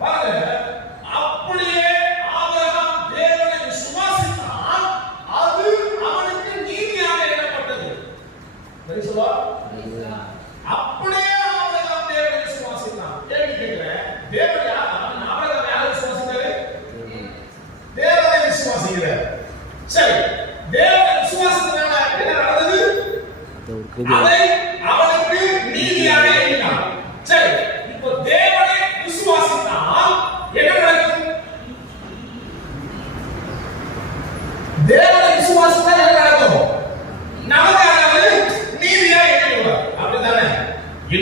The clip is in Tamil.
பாருங்க, அப்படியே ஆபிரகாம் தேவனை விசுவாசித்தான், அது அவனுக்கு நீதியாக எண்ணப்பட்டது. சரி சொல்வா? அப்படியே ஆபிரகாம் தேவனை விசுவாசித்தான். கேள்வி கேட்கிறேன், தேவன் யார்? ஆபிரகாம் யாரை விசுவாசித்தாரு? தேவனை விசுவாசிக்கிறார். சரி, தேவனை விசுவாசித்தனால என்ன நடந்தது? அதை அவனுக்கு நீதியாக எண்ணினார். சரி, இப்போ தேவனை விசுவாசித்தால் என்ன நடக்கும்?